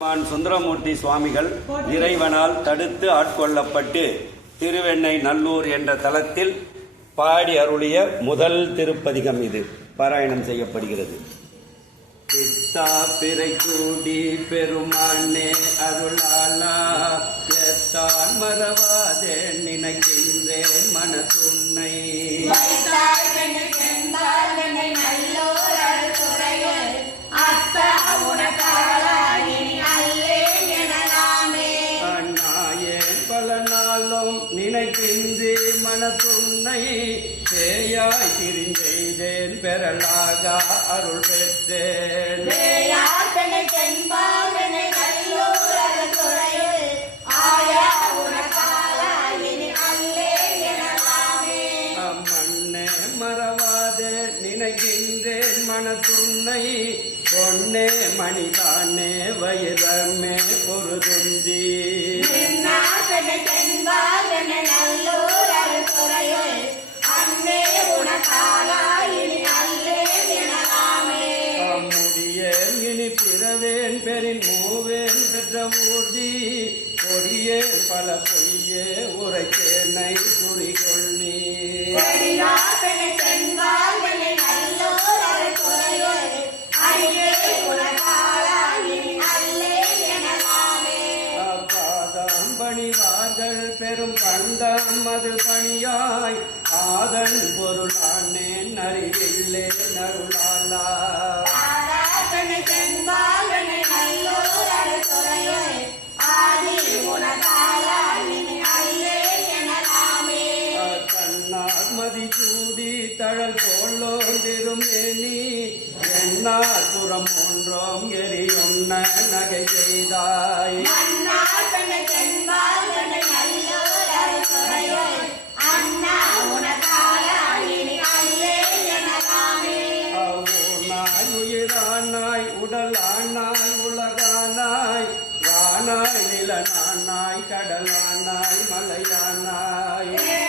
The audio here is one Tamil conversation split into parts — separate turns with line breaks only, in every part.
பகவான் சுந்தரமூர்த்தி சுவாமிகள் இறைவனால் தடுத்து ஆட்கொள்ளப்பட்டு திருவெண்ணை நல்லூர் என்ற தலத்தில் பாடி அருளிய முதல் திருப்பதிகம் இது. பாராயணம் செய்யப்படுகிறது. பிறை கூடி பெருமானே அருளாளா எத்தான் மறவாதே நினைக்கின்றேன் மனத்துன்னை. மனத்துன்னை பேயாய் திரிந்தெய்தேன் பெறலாக அருள் பெற்றேன். அம்மண்ணே மறவாதே நினைக்கின்றேன் மனத்துன்னை பொன்னே மணிதானே வயிறமே பொருதுந்தி
பெண்ணை
முடியேன் இனி பிறவேன் பெரின் மூவேன் பெற்ற ஊர்தி கொடியேன் பல பொய்யே உரைக்கேனை பாதம் பணிவார்கள் பெரும் பண்டம் அது பணியாய். ஆதன் பொருளானேன் அறிவில்லே நருளாலா தழல் போலோந்திரும் எண்ணி எண்ணார் புறம் ஒன்றோம் எரியுண்ண நகை செய்தாய். உயிரானாய் உடல் ஆனாய் உலகானாய் வானாய் நிலனானாய் கடலானாய் மலையானாய்.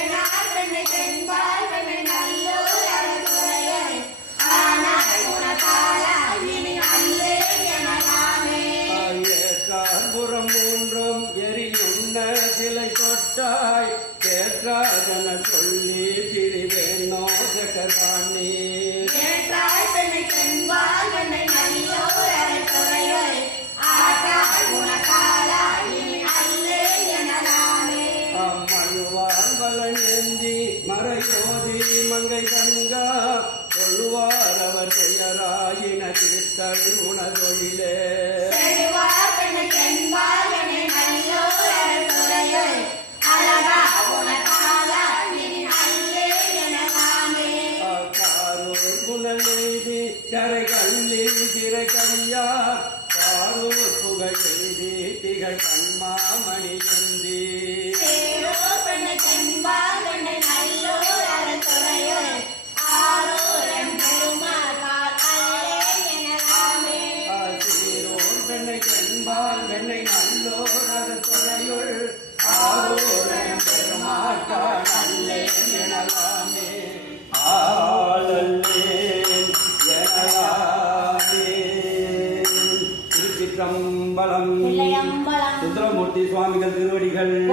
ஆட்டாய் உனக்காளாயினி அல்லேன் எனலாமே
அம்மழுவார் வலனேந்தி மறையோதி மங்கை கங்கா சொல்வார் அவர் பெயராயின தீர்த்தல் உணதொழிலே புனலெய்தி கரை கல்லில் திரை கரியார் காரூர் புகழெய்தி திகழ் கண்மாமணி எந்தி
என்னை நல்லோர் அருள்துறையில் ஆரோரம்
அது துறையுள் பெருமாட்டான் அல்லே எனலாம்
பிள்ளையம்பலம்.
சுந்தரமூர்த்தி சுவாமிகள் திருவடிகள்.